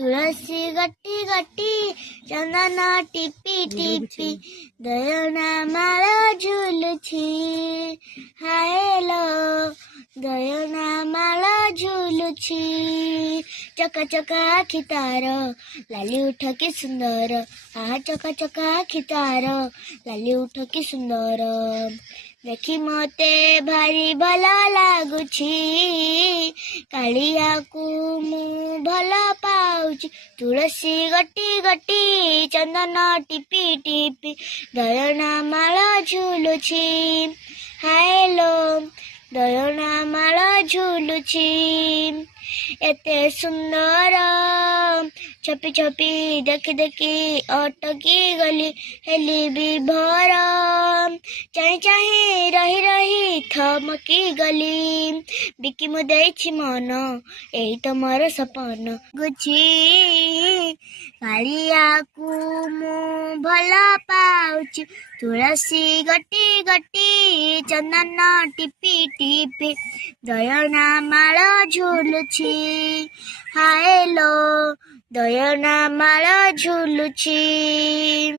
ତୁଳସୀ ଗଟି ଗଟି ଚନ୍ଦନ ଟିପି ଟିପି ଦୟଣା ମାଳ ଝୁଲୁଛି ହାଏଲୋ ଦୟଣା ମାଳ ଝୁଲୁଛି ଚକା ଚକା ଆଖି ତାର ଲାଲି ଉଠ କି ସୁନ୍ଦର ଆହା ଚକା ଚକା ଆଖି ତାର ଲାଲି ଉଠ କି ସୁନ୍ଦର ଦେଖି ମତେ ଭାରି ଭଲ ଲାଗୁଛି କାଳିଆକୁ ମୁଁ ଭଲ ପାଉଛି ତୁଳସୀ ଗଟି ଗଟି ଚନ୍ଦନ ଟିପି ଟିପି ଦୟଣା ମାଳ ଝୁଲୁଛି ହାଏଲୋ ଦୟଣା ମାଳ ଝୁଲୁଛି ଏତେ ସୁନ୍ଦର ଛପି ଛପି ଦେଖି ଦେଖି ଅଟକି ଗଲି ହେଲି ବିଭୋର ଚାହିଁ ଚାହିଁ ରହି ରହି ଥମକି ଗଲି ବିକି ମୁଁ ଦେଇଛି ମନ ଏଇ ତ ମୋର ସପନ ଗୁଛି କାଳିଆକୁ ମୁଁ ଭଲ ପାଉଛି ତୁଳସୀ ଗଟି ଗଟି ଚନ୍ଦନ ଟିପି ଟିପି ଦୟଣା ମାଳ ଝୁଲୁଛି ହାଏଲୋ ଦୟଣା ମାଳ ଝୁଲୁଛି।